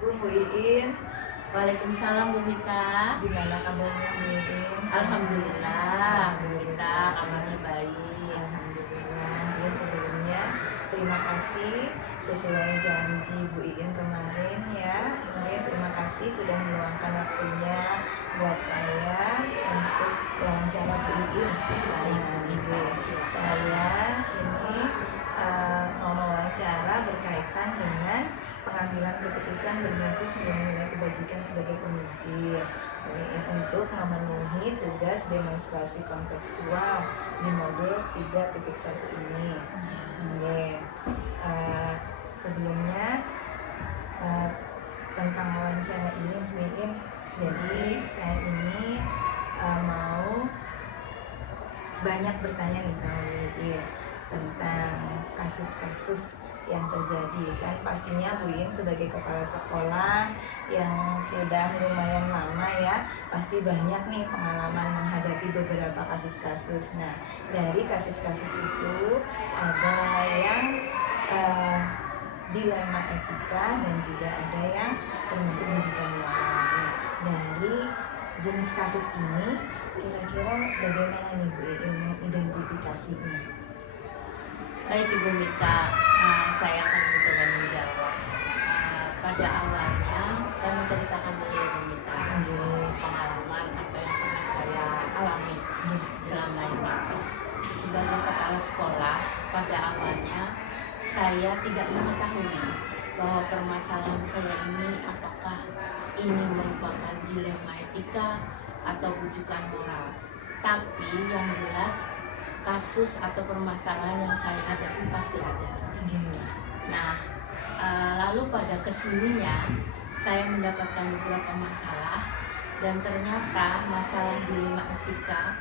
Assalamualaikum Bu Iin. Waalaikumsalam Bu Mita. Gimana kabarnya Bu Iin? Alhamdulillah, Bu Mita kabarnya baik. Alhamdulillah. Ya, sebelumnya terima kasih sesuai janji Bu Iin kemarin ya. Ini terima kasih sudah meluangkan waktunya buat saya untuk wawancara Bu Iin. Saya ini mau mewawancara berkaitan dengan pengambilan keputusan berbasis nilai-nilai kebajikan sebagai pemimpin untuk memenuhi tugas demonstrasi kontekstual di modul 3.1 ini. Sebelumnya tentang wawancara ini Bu Iin, jadi saya ini mau banyak bertanya nih sama Bu Iin tentang kasus-kasus yang terjadi. Kan pastinya Bu Iin sebagai kepala sekolah yang sudah lumayan lama ya, pasti banyak nih pengalaman menghadapi beberapa kasus-kasus. Nah, dari kasus-kasus itu ada yang dilema etika dan juga ada yang termasuk rujukan moral. Nah, dari jenis kasus ini kira-kira bagaimana nih Bu Iin mengidentifikasinya? Baik Ibu Mita, saya akan mencoba menjawab. Pada awalnya saya menceritakan dulu Ibu Mita pengalaman atau yang pernah saya alami selama ini. Sebagai kepala sekolah, pada awalnya saya tidak mengetahui bahwa permasalahan saya ini apakah ini merupakan dilema etika atau rujukan moral. Tapi yang jelas kasus atau permasalahan yang saya hadapi pasti ada. Nah, lalu pada kesininya saya mendapatkan beberapa masalah dan ternyata masalah dilema etika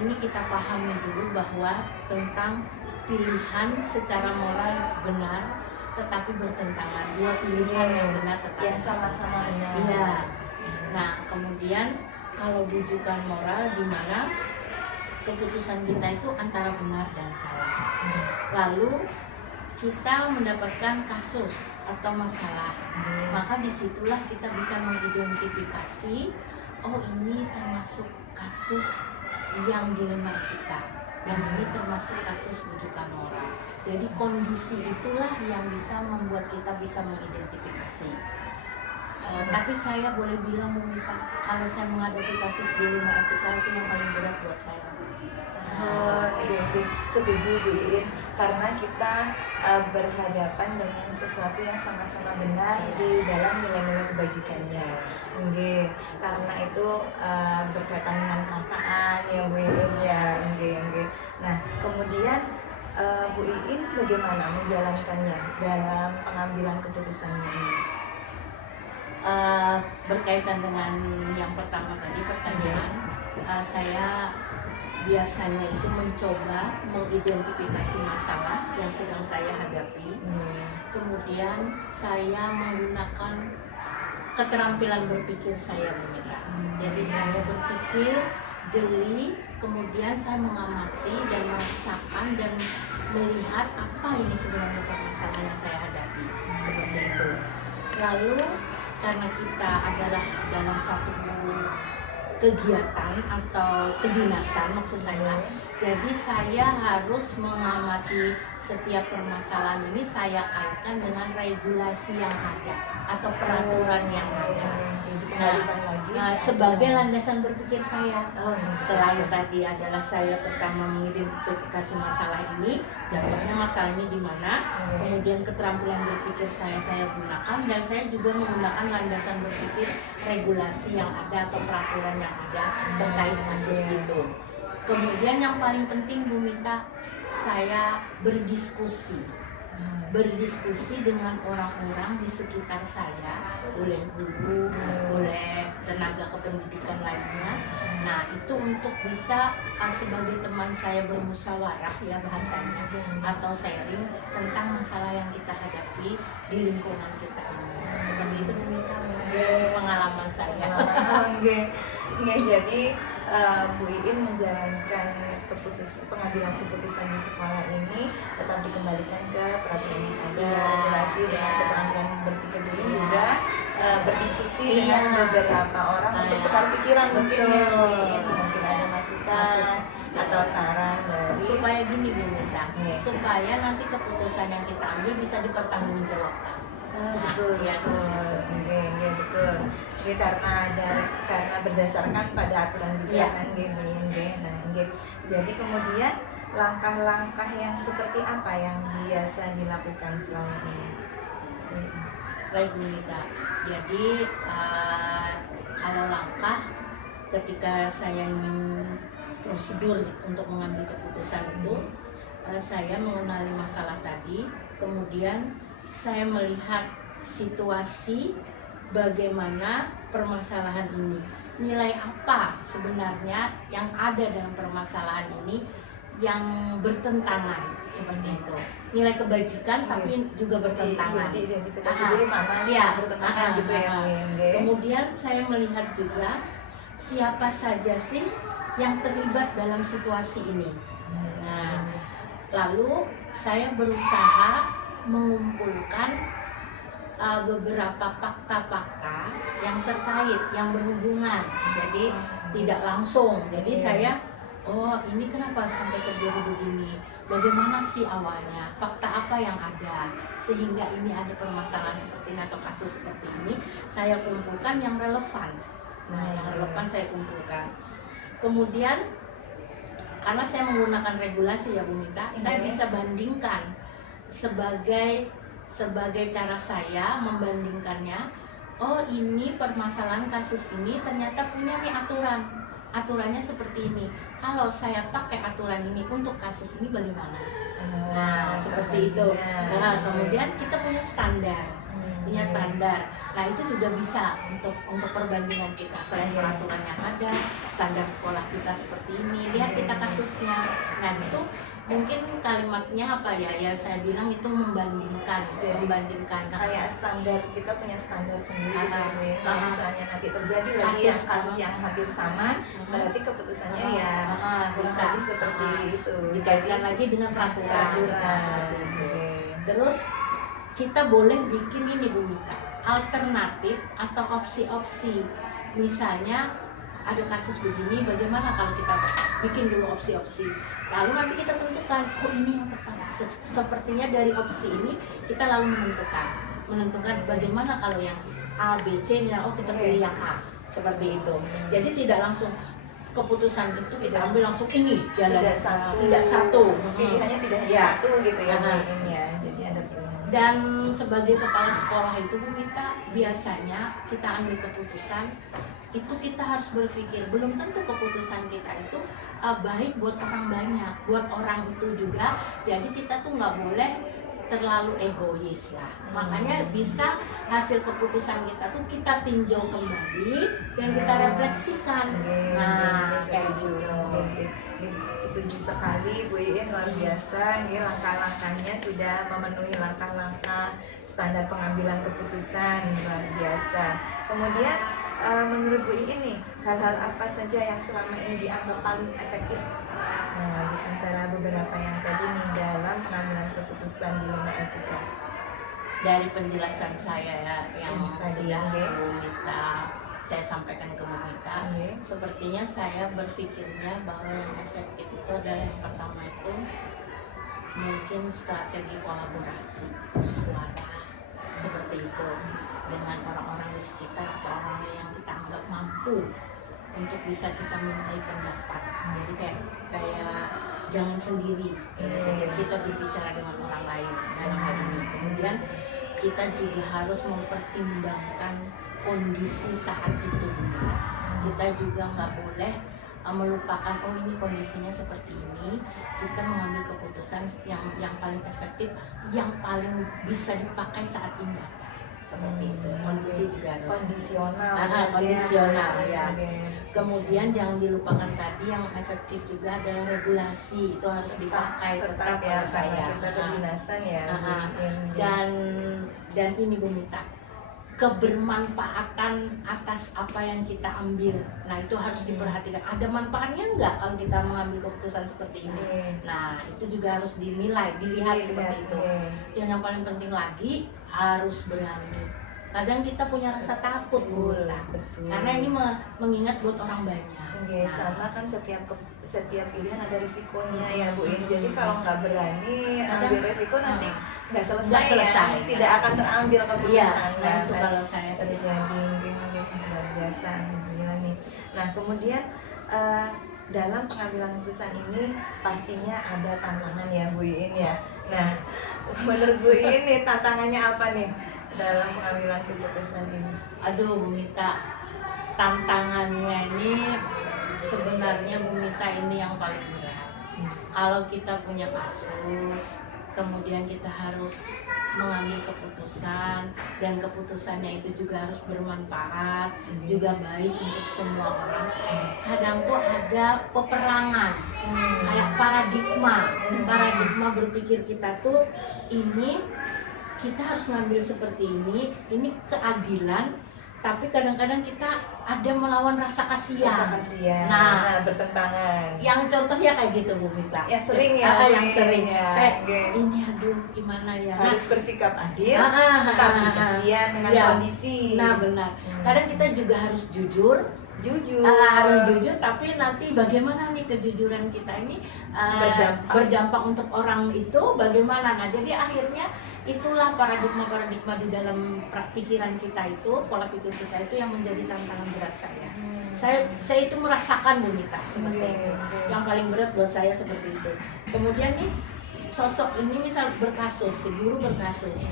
ini kita pahami dulu bahwa tentang pilihan secara moral benar tetapi bertentangan, dua pilihan yang benar tetapi yang sama-sama benar. Iya. Nah, kemudian kalau rujukan moral di mana keputusan kita itu antara benar dan salah. Lalu kita mendapatkan kasus atau masalah, maka disitulah kita bisa mengidentifikasi, oh ini termasuk kasus yang dilema etika dan ini termasuk kasus rujukan moral. Jadi kondisi itulah yang bisa membuat kita bisa mengidentifikasi. Tapi saya boleh bilang Bu Mita, kalau saya menghadapi kasus dilema etika itu yang paling berat buat saya. Setuju Bu Iin, karena kita berhadapan dengan sesuatu yang sama-sama benar di dalam nilai-nilai kebajikannya. Karena itu berkaitan dengan perasaan ya Bu Iin ya. Nah, kemudian Bu Iin bagaimana menjalankannya dalam pengambilan keputusannya ini? Berkaitan dengan yang pertama tadi pertanyaan, saya biasanya itu mencoba mengidentifikasi masalah yang sedang saya hadapi. Kemudian saya menggunakan keterampilan berpikir saya Bu Mita. Jadi saya berpikir jeli, kemudian saya mengamati dan merasakan dan melihat apa ini sebenarnya permasalahan yang saya hadapi. Seperti itu. Lalu karena kita adalah dalam satu kegiatan atau kedinasan maksud saya, jadi saya harus mengamati setiap permasalahan ini saya kaitkan dengan regulasi yang ada atau peraturan yang ada. Nah, sebagai landasan berpikir saya, selain tadi adalah saya pertama mengidentifikasi masalah ini, jatuhnya masalah ini di mana, kemudian keterampilan berpikir saya gunakan dan saya juga menggunakan landasan berpikir regulasi yang ada atau peraturan yang ada terkait kasus itu. Kemudian yang paling penting Bu Mita, saya berdiskusi dengan orang-orang di sekitar saya, oleh guru, oleh tenaga kependidikan lainnya. Nah, itu untuk bisa sebagai teman saya bermusyawarah ya bahasanya, atau sharing tentang masalah yang kita hadapi di lingkungan kita ini. Seperti itu Bu Mita, pengalaman saya. Jadi Bu Iin menjalankan pengambilan keputusan di sekolah ini tetap dikembalikan ke peraturan yang ada, regulasi dengan keterampilan berpikir Bu Iin juga berdiskusi dengan beberapa orang untuk tukar pikiran mungkin ya Bu Iin, mungkin ada masukan atau saran dari supaya gini Bu Mita, supaya nanti keputusan yang kita ambil bisa dipertanggungjawabkan. Betul, ya, betul. Karena berdasarkan pada aturan juga kan, jadi kemudian langkah-langkah yang seperti apa yang biasa dilakukan selama ini? Baik Bu Mita, jadi kalau langkah ketika saya ingin prosedur untuk mengambil keputusan itu, saya mengenali masalah tadi, kemudian saya melihat situasi bagaimana permasalahan ini, nilai apa sebenarnya yang ada dalam permasalahan ini yang bertentangan seperti itu, nilai kebajikan tapi juga bertentangan. Identifikasi dulu mana nih yang bertentangan gitu ya. Kemudian saya melihat juga siapa saja sih yang terlibat dalam situasi ini. Nah, lalu saya berusaha mengumpulkan beberapa fakta-fakta yang terkait, yang berhubungan, jadi tidak langsung. Jadi saya, ini kenapa sampai terjadi begini? Bagaimana sih awalnya? Fakta apa yang ada sehingga ini ada permasalahan seperti ini atau kasus seperti ini? Saya kumpulkan yang relevan. Nah, yang relevan saya kumpulkan. Kemudian karena saya menggunakan regulasi ya Bu Mita, saya bisa bandingkan sebagai cara saya membandingkannya. Oh, ini permasalahan kasus ini ternyata punya nih aturannya seperti ini. Kalau saya pakai aturan ini untuk kasus ini bagaimana? Nah, seperti itu. Nah, kemudian kita punya standar. Nah, itu juga bisa untuk perbandingan kita. Selain peraturan yang ada, standar sekolah kita seperti ini, lihat kita kasusnya. Nah, itu mungkin kalimatnya apa ya? Ya saya bilang itu membandingkan. Kayak standar, kita punya standar sendiri gitu ya. Misalnya nanti terjadi lagi kasus yang hampir sama, berarti keputusannya bisa seperti itu. Dikaitkan lagi dengan peraturan seperti itu. Terus kita boleh bikin ini Bu Mita, alternatif atau opsi-opsi. Misalnya ada kasus begini, bagaimana kalau kita bikin dulu opsi-opsi, lalu nanti kita tentukan, ini yang tepat. Sepertinya dari opsi ini kita lalu menentukan bagaimana kalau yang A, B, C, kita pilih yang A, seperti itu. Jadi tidak langsung keputusan itu kita ambil langsung ini jalan, tidak satu. Pilihannya tidak hanya satu gitu ya Bu Iin ya. Jadi ada pilihan. Dan sebagai kepala sekolah itu Bu Mita, biasanya kita ambil keputusan itu kita harus berpikir, belum tentu keputusan kita itu baik buat orang banyak, buat orang itu juga. Jadi kita tuh nggak boleh terlalu egois lah. Makanya bisa hasil keputusan kita tuh kita tinjau kembali dan kita refleksikan. Nah, kayak gitu. Setuju sekali Bu Iin, luar biasa. Langkah-langkahnya sudah memenuhi langkah-langkah standar pengambilan keputusan, luar biasa. Kemudian menurut Bu Iin nih, hal-hal apa saja yang selama ini dianggap paling efektif di antara beberapa yang tadi nih dalam pengambilan keputusan di lima etika? Dari penjelasan saya ya, yang sudah Bu Mita saya sampaikan ke Bu Mita, sepertinya saya berpikirnya bahwa yang efektif itu adalah yang pertama itu mungkin strategi kolaborasi, musyawarah seperti itu dengan orang-orang di sekitar atau orang-orang yang kita anggap mampu untuk bisa kita mintai pendapat. Jadi kayak jangan sendiri, kita berbicara dengan orang lain dalam hal ini. Kemudian kita juga harus mempertimbangkan kondisi saat itu. Kita juga nggak boleh melupakan, ini kondisinya seperti ini, kita mengambil keputusan yang paling efektif, yang paling bisa dipakai saat ini apa, seperti itu. Kondisi juga harus kondisional ya. Kemudian jangan dilupakan tadi yang efektif juga adalah regulasi, itu harus dipakai tetap ya saya. Kita kedinasan ya. Dan ini Bu Mita, kebermanfaatan atas apa yang kita ambil. Nah, itu harus diperhatikan. Ada manfaatnya enggak kalau kita mengambil keputusan seperti ini? Nah, itu juga harus dinilai, dilihat seperti itu. Dan yang paling penting lagi harus berani. Kadang kita punya rasa takut, Bu Mita. Karena ini mengingat buat orang banyak. Sama kan setiap pilihan ada risikonya ya Bu. Jadi kalau nggak berani ambil risiko nanti nggak selesai, ya. Tidak akan terambil keputusan. Nah, itu kalau saya terjadi luar biasa alhamdulillah nih. Nah, kemudian dalam pengambilan keputusan ini pastinya ada tantangan ya Bu Iin ya. Nah, menurut Bu Iin nih tantangannya apa nih dalam pengambilan keputusan ini? Aduh Bu Mita, tantangannya ini sebenarnya Bu Mita ini yang paling berat. Kalau kita punya kasus, kemudian kita harus mengambil keputusan, dan keputusannya itu juga harus bermanfaat, juga baik untuk semua orang. Kadang tuh ada peperangan, kayak paradigma berpikir kita tuh ini kita harus ngambil seperti ini keadilan, tapi kadang-kadang kita ada melawan rasa kasihan. Nah, bertentangan. Yang contohnya kayak gitu Bu Mita. Yang sering ya. Yang sering. Ya. Kayak ini aduh gimana ya. Harus bersikap adil, tapi kasihan dengan kondisi. Nah benar. Kadang kita juga harus jujur. Harus jujur, tapi nanti bagaimana nih kejujuran kita ini berdampak untuk orang itu bagaimana. Nah jadi akhirnya itulah paradigma di dalam pikiran kita itu, pola pikir kita itu yang menjadi tantangan berat saya. Saya itu merasakan Bu Mita seperti itu. Yang paling berat buat saya seperti itu. Kemudian nih sosok ini misal berkasus, si guru berkasus.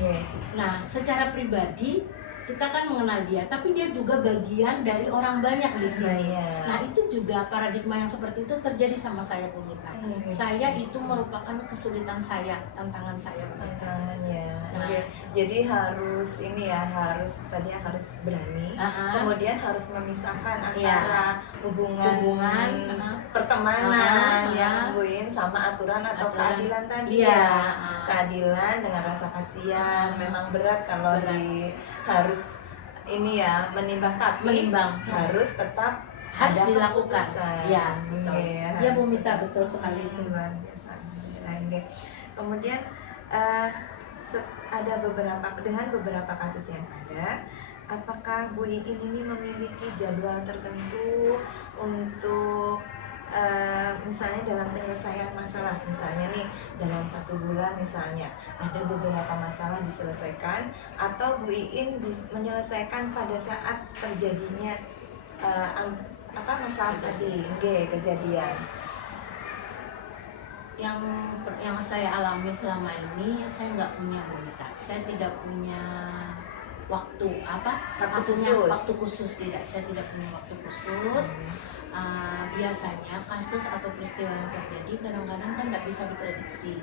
Nah secara pribadi kita kan mengenal dia, tapi dia juga bagian dari orang banyak di sini. Nah itu juga paradigma yang seperti itu terjadi sama saya Bu Mita. Saya itu merupakan kesulitan saya, tantangan saya. Tantangannya. Jadi harus harus berani. Kemudian harus memisahkan antara hubungan pertemanan yang buin sama aturan atau keadilan tadi ya. Keadilan dengan rasa kasihan memang berat kalau harus menimbang, tapi harus tetap harus dilakukan. Ya, betul. Ya Bu Mita, betul sekali itu. Luar biasa. Kemudian ada dengan beberapa kasus yang ada, apakah Bu Iin ini memiliki jadwal tertentu untuk misalnya dalam penyelesaian masalah, misalnya nih dalam 1 bulan misalnya ada beberapa masalah diselesaikan, atau Bu Iin menyelesaikan pada saat terjadinya masalah tadi kejadian? Yang saya alami selama ini, saya nggak punya Bu Mita. Saya tidak punya waktu khusus, tidak. Saya tidak punya waktu khusus. Biasanya kasus atau peristiwa yang terjadi kadang-kadang kan nggak bisa diprediksi.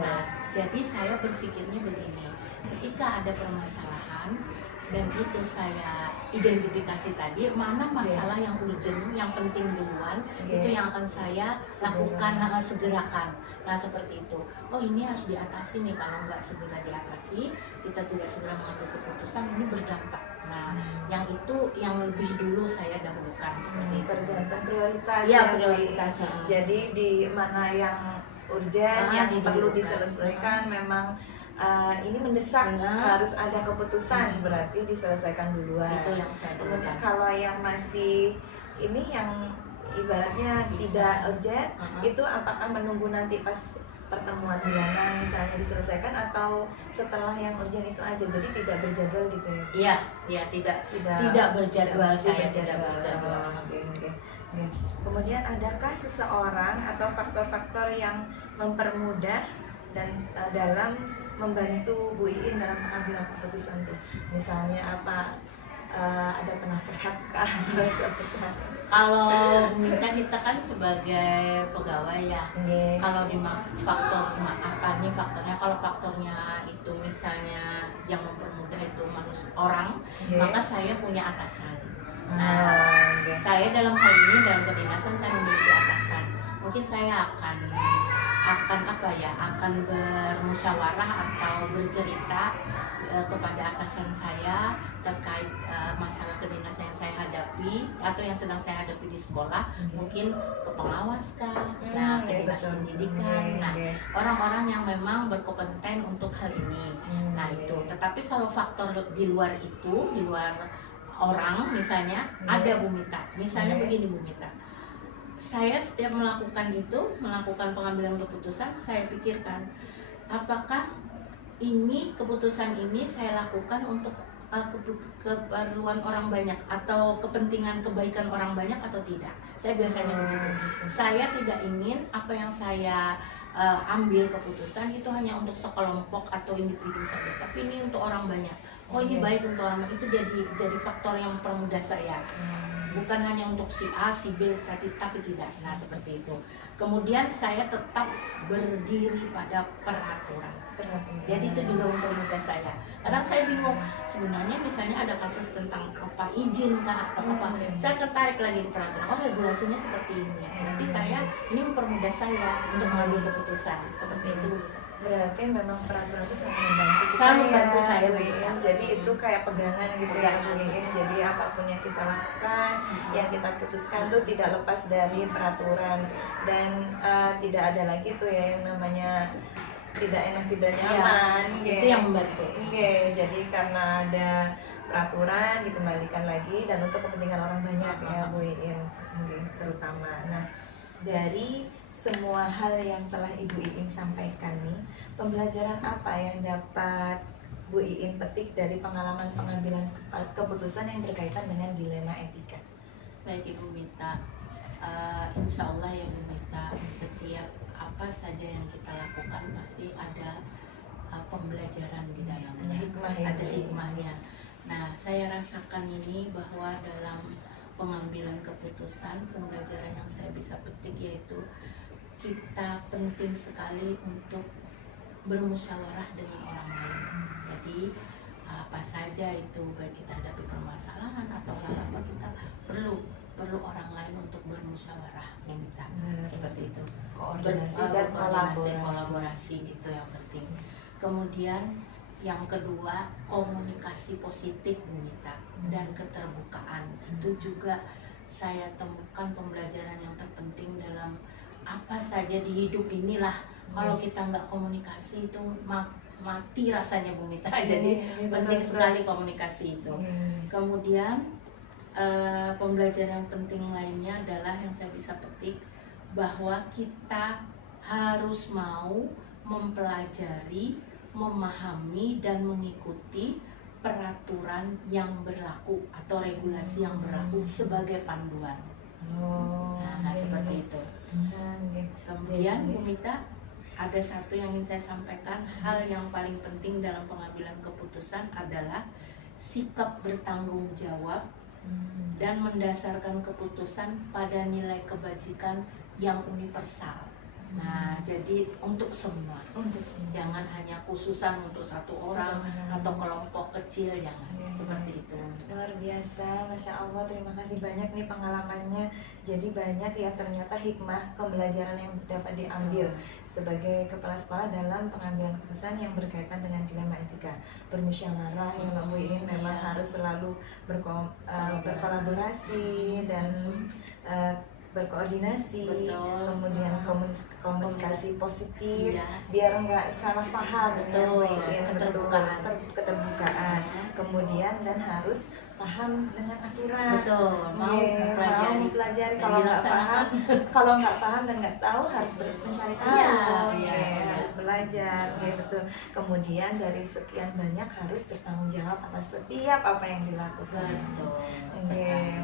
Nah, jadi saya berpikirnya begini, ketika ada permasalahan dan itu saya identifikasi tadi mana masalah yang urgent, yang penting duluan, itu yang akan saya lakukan, segerakan. Nah seperti itu. Oh ini harus diatasi nih, kalau nggak segera diatasi, kita tidak segera mengambil keputusan, ini berdampak. Nah yang itu yang lebih dulu saya dahulukan seperti itu. Tergantung prioritas. Prioritasnya. Jadi di mana yang urgent, yang perlu diselesaikan memang ini mendesak, harus ada keputusan, berarti diselesaikan duluan. Itu yang saya dulukan. Kalau yang masih yang ibaratnya tidak urgent, itu apakah menunggu nanti pas pertemuan bulanan misalnya diselesaikan, atau setelah yang urgent itu aja, jadi tidak berjadwal gitu ya? Iya, tidak berjadwal, saya tidak berjadwal. Kemudian adakah seseorang atau faktor-faktor yang mempermudah dan dalam membantu Bu Iin dalam pengambilan keputusan tuh? Misalnya ada penasehat kah? Kalau kita kan sebagai pegawai ya. Kalau di faktor apa nih faktornya? Kalau faktornya itu misalnya yang mempermudah itu orang, maka saya punya atasan. Saya dalam hal ini dalam kedinasan saya memiliki atasan. Mungkin saya akan bermusyawarah atau bercerita kepada atasan saya terkait masalah kedinasan yang saya hadapi atau yang sedang saya hadapi di sekolah, mungkin ke pengawas kah, nah ke dinas pendidikan, nah orang-orang yang memang berkompeten untuk hal ini. Nah itu, tetapi kalau faktor di luar itu, di luar orang misalnya, ada Bu Mita, misalnya begini Bu Mita, saya setiap melakukan pengambilan keputusan, saya pikirkan apakah ini keputusan ini saya lakukan untuk keperluan orang banyak atau kepentingan kebaikan orang banyak atau tidak. Saya biasanya begitu. Saya tidak ingin apa yang saya ambil keputusan itu hanya untuk sekelompok atau individu saja, tapi ini untuk orang banyak. Oh ini baik untuk orang banyak, itu jadi faktor yang mempermudah saya. Bukan hanya untuk si A, si B, tapi tidak. Nah seperti itu. Kemudian saya tetap berdiri pada peraturan. Jadi itu juga mempermudah saya. Kadang saya bingung, sebenarnya misalnya ada kasus tentang apa izin kah atau apa, saya tertarik lagi di peraturan. Oh regulasinya seperti ini. Berarti ini mempermudah saya untuk mengambil keputusan seperti itu. Berarti memang peraturan itu sangat membantu kita. Sangat membantu saya, Bu. Jadi itu kayak pegangan gitu ya, Bu. Jadi apapun yang kita lakukan, yang kita putuskan tuh tidak lepas dari peraturan, dan tidak ada lagi tuh ya yang namanya tidak enak, tidak nyaman. Itu yang membantu. Jadi karena ada peraturan dikembalikan lagi dan untuk kepentingan orang banyak ya Bu Iin, terutama. Nah dari semua hal yang telah Ibu Iin sampaikan nih, pembelajaran apa yang dapat Bu Iin petik dari pengalaman pengambilan keputusan yang berkaitan dengan dilema etika? Baik Ibu Mita, insya Allah ya Bu Mita, setiap apa saja yang kita lakukan pasti ada pembelajaran di dalamnya, ada hikmahnya. Nah saya rasakan ini bahwa dalam pengambilan keputusan, pembelajaran yang saya bisa petik yaitu kita penting sekali untuk bermusyawarah dengan orang lain. Jadi apa saja itu, baik kita hadapi permasalahan atau apa, kita perlu orang lain untuk bermusyawarah, minta seperti itu. Koordinasi dan kolaborasi itu yang penting. Kemudian yang kedua, komunikasi positif, Bu Mita, dan keterbukaan. Itu juga saya temukan pembelajaran yang terpenting dalam apa saja di hidup inilah. Kalau kita nggak komunikasi itu mati rasanya, Bu Mita. Jadi penting sekali komunikasi itu. Kemudian pembelajaran yang penting lainnya adalah yang saya bisa petik bahwa kita harus mau mempelajari, memahami dan mengikuti peraturan yang berlaku atau regulasi yang berlaku sebagai panduan. Nah, seperti itu. Kemudian Bu Mita, ada satu yang ingin saya sampaikan, hal yang paling penting dalam pengambilan keputusan adalah sikap bertanggung jawab dan mendasarkan keputusan pada nilai kebajikan yang universal. Nah, jadi untuk semua, jangan hanya khususan untuk satu orang atau kelompok kecil, jangan seperti itu. Luar biasa, Masya Allah, terima kasih banyak nih pengalamannya. Jadi banyak ya ternyata hikmah pembelajaran yang dapat diambil sebagai kepala sekolah dalam pengambilan keputusan yang berkaitan dengan dilema etika. Bermusyawarah ya Bu Iin, memang harus selalu berkolaborasi dan berkoordinasi. Kemudian komunikasi positif, biar nggak salah paham. Keterbukaan. Kemudian dan harus paham dengan aturan. Mau mempelajari. Kalau nggak paham dan nggak tahu harus mencari tahu. Harus belajar. Betul. Kemudian dari sekian banyak harus bertanggung jawab atas setiap apa yang dilakukan.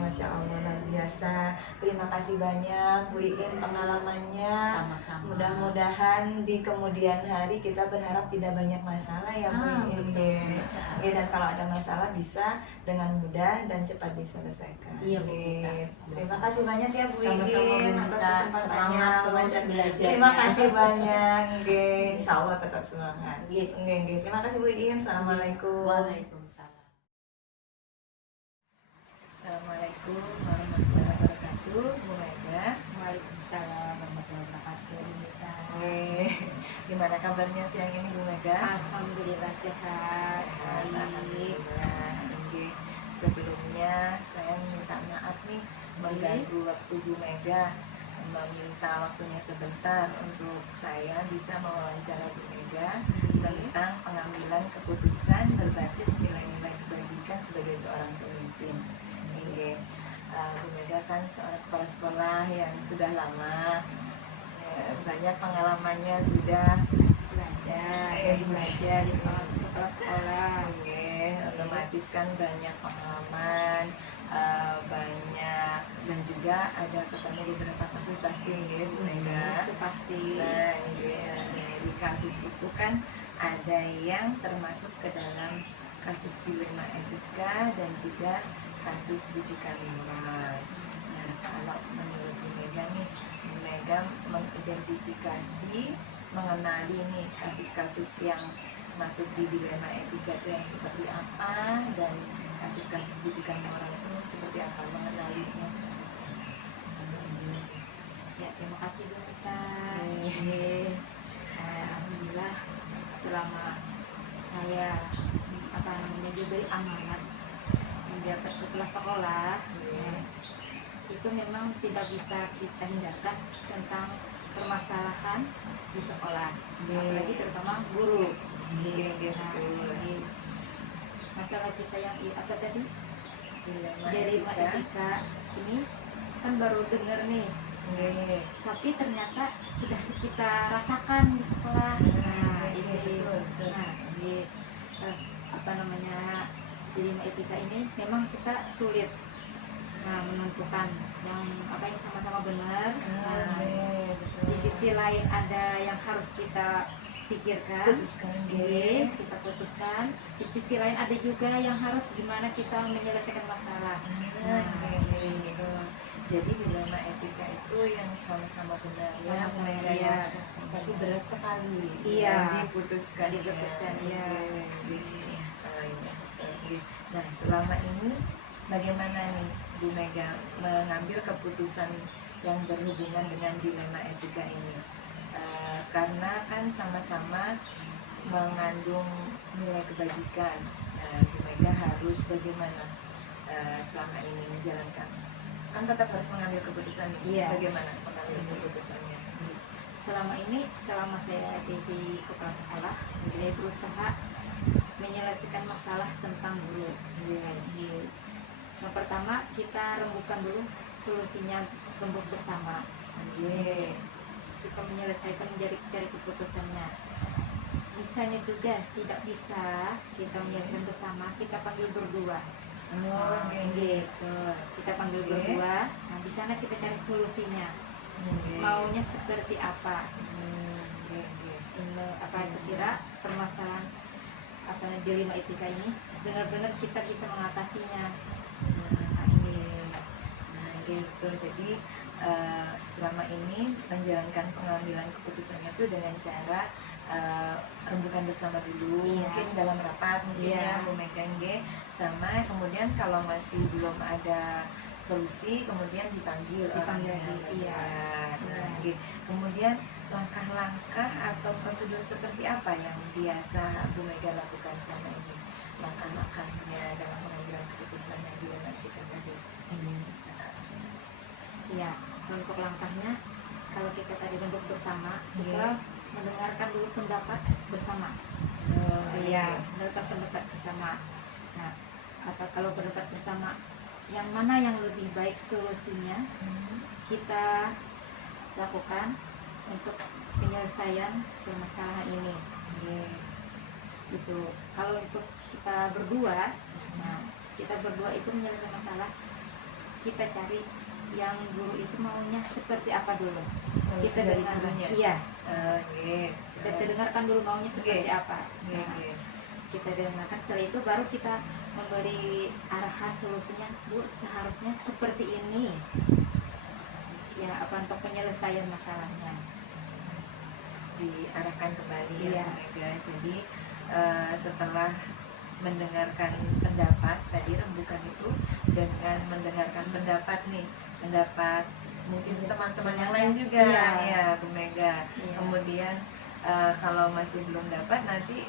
Masya Allah, luar biasa. Terima kasih banyak Bu Iin pengalamannya. Sama-sama. Mudah-mudahan di kemudian hari kita berharap tidak banyak masalah ya Bu Iin. Dan kalau ada masalah bisa dengan mudah dan cepat diselesaikan. Terima kasih banyak ya Bu Iin atas kesempatannya. Terima kasih banyak. Insya Allah tetap semangat. Terima kasih Bu Iin. Assalamualaikum. Waalaikumsalam. Assalamualaikum warahmatullahi wabarakatuh. Bu Mega. Waalaikumsalam warahmatullahi wabarakatuh. Gimana kabarnya siang ini Bu Mega? Alhamdulillah sehat. sehat. Alhamdulillah. Nggih. Sebelumnya saya minta maaf nih mengganggu waktu Bu Mega, meminta waktunya sebentar untuk saya bisa mewawancara Bu Mega tentang pengambilan keputusan berbasis nilai-nilai kebajikan sebagai seorang pemimpin. Nggih. Bu Mega kan seorang kepala sekolah yang sudah lama, banyak pengalamannya sudah belajar di kepala sekolah. Otomatis kan banyak pengalaman, banyak, dan juga ada ketemu beberapa kasus pasti ya Bu Mega. Itu pasti. Nah, di kasus itu kan ada yang termasuk ke dalam kasus dilema etika dan juga kasus bujukan moral. Nah, kalau menurut Bu Mega nih, Bu Mega mengidentifikasi, mengenali nih kasus-kasus yang masuk di dilema etika itu yang seperti apa, dan kasus-kasus bujukan moral itu seperti apa, mengenalinya. Ya, terima kasih Bu Mita. Alhamdulillah selama saya diberi amanat menjabat kepala sekolah, itu memang tidak bisa kita hindarkan tentang permasalahan di sekolah, apalagi terutama guru. Masalah kita yang apa tadi, dilema etika ini kan baru dengar nih, tapi ternyata sudah kita rasakan di sekolah. Dilema etika ini memang kita sulit menentukan yang sama-sama benar. Di sisi lain ada yang harus kita pikirkan, kita putuskan. Di sisi lain ada juga yang harus gimana kita menyelesaikan masalah. Jadi dilema etika itu yang sama-sama benar, sama-sama tapi berat sekali. Diputuskan. Ya. Nah, selama ini bagaimana nih Bu Mega mengambil keputusan yang berhubungan dengan dilema etika ini? Karena kan sama-sama mengandung nilai kebajikan. Nah, Bu Mega harus bagaimana selama ini menjalankan? Kan tetap harus mengambil keputusan. Bagaimana mengambil keputusannya? Selama saya jadi kepala sekolah, saya berusaha menyelesaikan masalah tentang guru. Yang pertama, kita rembukan dulu solusinya, rembuk bersama. Kita menyelesaikan, cari keputusannya. Misalnya juga tidak bisa kita menyelesaikan bersama, kita panggil berdua. Kita panggil berdua. Nah, di sana kita cari solusinya. Maunya seperti apa? Sekira permasalahan dilema etika ini benar-benar kita bisa mengatasinya. Jadi selama ini menjalankan pengambilan keputusannya itu dengan cara rembukan bersama dulu, mungkin dalam rapat ya Bu Mega, sama kemudian kalau masih belum ada solusi kemudian dipanggil kemudian langkah-langkah atau prosedur seperti apa yang biasa Bu Mega lakukan selama ini, langkah-langkahnya dalam pengambilan keputusan yang dilema etika tadi? Untuk langkahnya, kalau kita tadi rembuk bersama, kita mendengarkan dulu pendapat bersama. Mendengarkan pendapat bersama. Nah, kalau pendapat bersama, yang mana yang lebih baik solusinya kita lakukan untuk penyelesaian permasalahan ini. Gitu. Kalau untuk kita berdua, kita berdua itu menyelesaikan masalah, kita cari yang guru itu maunya seperti apa dulu. Kita dengarkan. Kita dengarkan dulu maunya seperti apa. Kita dengarkan, setelah itu baru kita memberi arahan solusinya. Bu, seharusnya seperti ini. Untuk penyelesaian masalahnya. Diarahkan kembali Bu Mega. Jadi setelah mendengarkan pendapat tadi, rembukan itu dengan mendengarkan pendapat mungkin teman-teman yang lain juga Bu Mega. Kemudian kalau masih belum dapat, nanti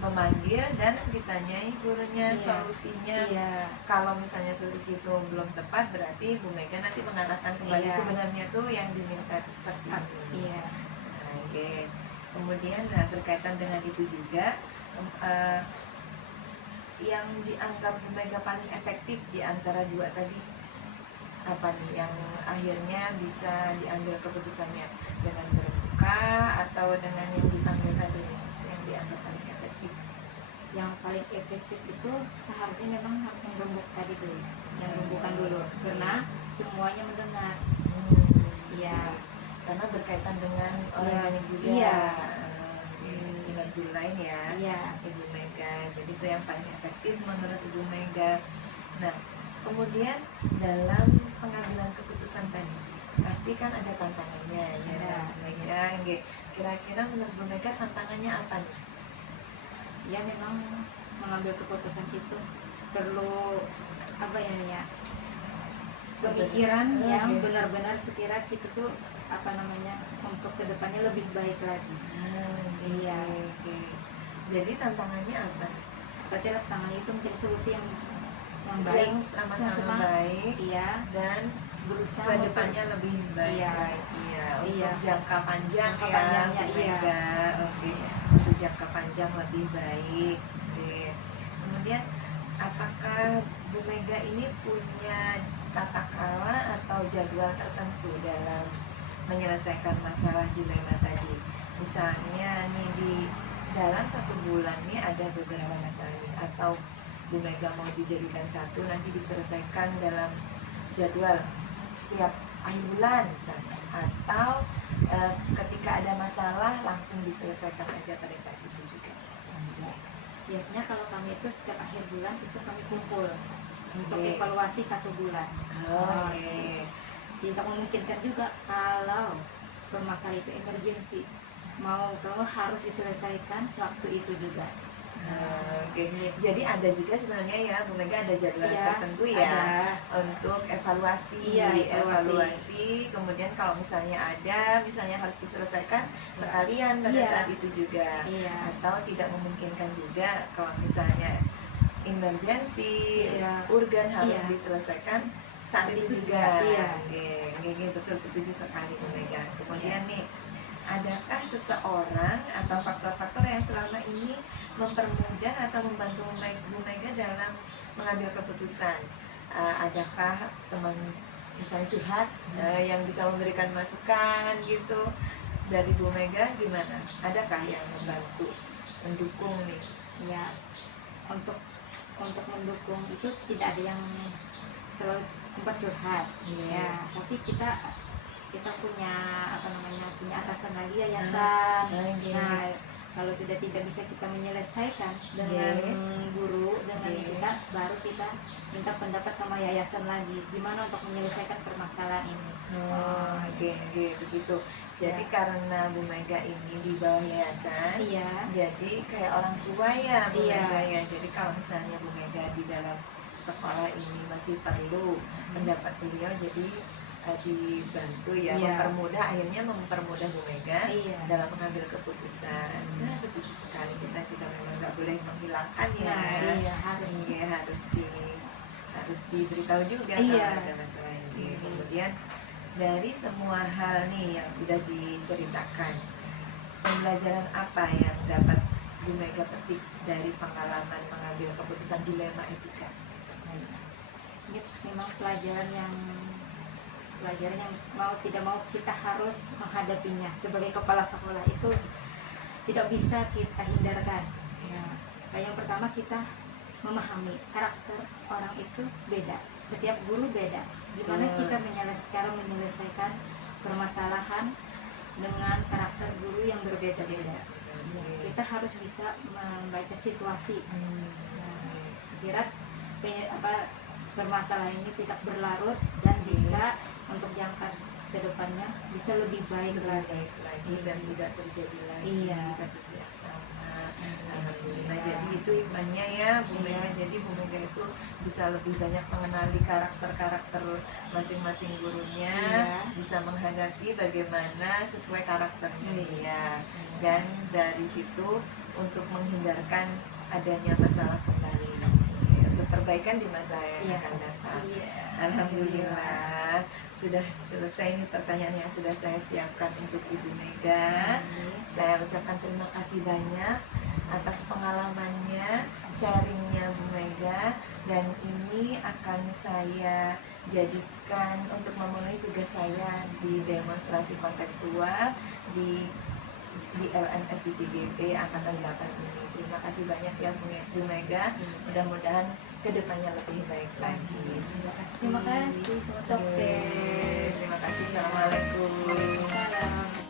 memanggil dan ditanyai gurunya Iya. solusinya. Iya. Kalau misalnya solusi itu belum tepat, berarti Bu Mega nanti mengarahkan kembali Iya. sebenarnya tuh yang diminta itu seperti ini. Iya. Nah, oke. Kemudian berkaitan dengan itu juga yang dianggap Bu Mega paling efektif di antara dua tadi apa nih yang akhirnya bisa diambil keputusannya, dengan berbuka atau dengan yang dipanggil tadi yang dianggap paling efektif? Yang paling efektif itu seharusnya memang harus yang rembuk tadi dulu, yang rembukan dulu, karena semuanya mendengar. Iya. Karena berkaitan dengan orang Iya. banyak juga. Iya. Dengan judul lain ya. Iya. Ibu Mega. Jadi itu yang paling efektif menurut Ibu Mega. Nah, kemudian dalam pengambilan keputusan tadi pasti kan ada tantangannya ya, Ada. Bu Mega. Kira-kira menurut Bu Mega tantangannya apa nih? Ya memang mengambil keputusan itu perlu apa ya, pemikiran Oke. yang benar-benar sekira kita tuh apa namanya untuk kedepannya lebih baik lagi. Iya. Oke. Jadi tantangannya apa? Seperti tangan itu mencari solusi yang baik, Yang sama-sama baik iya, dan berusaha kedepannya lebih baik Iya. lagi ya, untuk Iya. jangka panjang Jangka ya, panjangnya, Bu iya. Mega. Oke. Untuk jangka panjang lebih baik. Oke. Kemudian apakah Bu Mega ini punya tata kala atau jadwal tertentu dalam menyelesaikan masalah dilema tadi? Misalnya nih di dalam 1 bulan nih ada beberapa masalah nih, atau Bu Mega mau dijadikan satu nanti diselesaikan dalam jadwal setiap akhir bulan misalnya, atau ketika ada masalah langsung diselesaikan aja pada saat itu juga. biasanya kalau kami itu setiap akhir bulan itu kami kumpul untuk Oke. evaluasi 1 bulan. Oke. Tidak memungkinkan juga kalau permasalahan itu emergensi, mau kamu harus diselesaikan waktu itu juga. Oke. Jadi ada juga sebenarnya ya Bu Mega ada jadwal Iya, tertentu ya ada. untuk evaluasi. Iya, evaluasi. Kemudian kalau misalnya harus diselesaikan sekalian pada Iya. saat itu juga. Iya. Atau tidak memungkinkan juga kalau misalnya emergensi, Iya. urgen harus Iya. diselesaikan saat Saat itu itu juga. juga, iya. Oke, betul, setuju sekali Bu Mega. Kemudian nih, adakah seseorang atau faktor-faktor yang selama ini mempermudah atau membantu Bu Mega dalam mengambil keputusan? Adakah teman misalnya curhat yang bisa memberikan masukan gitu dari Bu Mega, gimana? Adakah yang membantu, mendukung nih? Ya, untuk mendukung itu tidak ada yang terlalu tempat curhat. Iya. Ya, tapi kita punya apa namanya, punya atasan lagi, yayasan. Oke. Nah, kalau sudah tidak bisa kita menyelesaikan dengan guru, dengan Oke. kita, baru kita minta pendapat sama yayasan lagi gimana untuk menyelesaikan permasalahan ini. Oke, begitu. Jadi Ya. karena Bu Mega ini di bawah yayasan, Iya. jadi kayak orang tua ya Bu Iya. Mega ya. Jadi kalau misalnya Bu Mega di dalam sekolah ini masih perlu pendapat beliau, jadi dibantu ya, Iya. akhirnya mempermudah Bu Mega Iya. dalam mengambil keputusan. Nah, setuju sekali, kita juga memang nggak boleh menghilangkan ya. Nah, iya, harus. Iya, harus diberitahu juga Iya. kalau ada masalah ini. Kemudian dari semua hal nih yang sudah diceritakan, pembelajaran apa yang dapat Bu Mega petik dari pengalaman mengambil keputusan dilema etika? Ini memang pelajaran yang mau tidak mau kita harus menghadapinya. Sebagai kepala sekolah itu tidak bisa kita hindarkan. Ya, yang pertama kita memahami karakter orang itu beda, setiap guru beda. Gimana kita menyelesaikan permasalahan dengan karakter guru yang berbeda-beda. Kita harus bisa membaca situasi. Nah, sekira permasalahan ini tidak berlarut dan bisa untuk jangka ke depannya bisa lebih baik lagi. Dan tidak terjadi lagi Iya. kasus yang sama. Alhamdulillah. Jadi itu hikmahnya ya Bu Mega. Jadi Bu Mega itu bisa lebih banyak mengenali karakter-karakter masing-masing gurunya, Iya. bisa menghadapi bagaimana sesuai karakternya Iya. dia. Dan dari situ untuk menghindarkan adanya masalah kembali, untuk perbaikan di masa yang akan datang. Alhamdulillah sudah selesai nih pertanyaan yang sudah saya siapkan untuk Ibu Mega. Saya ucapkan terima kasih banyak atas pengalamannya, sharingnya Bu Mega, dan ini akan saya jadikan untuk memenuhi tugas saya di demonstrasi kontekstual di LMS di CGP Angkatan 8 ini. Terima kasih banyak ya Bu Mega, mudah-mudahan kedepannya lebih baik lagi. Terima kasih, semoga sukses. Terima kasih, Assalamualaikum. Waalaikumsalam.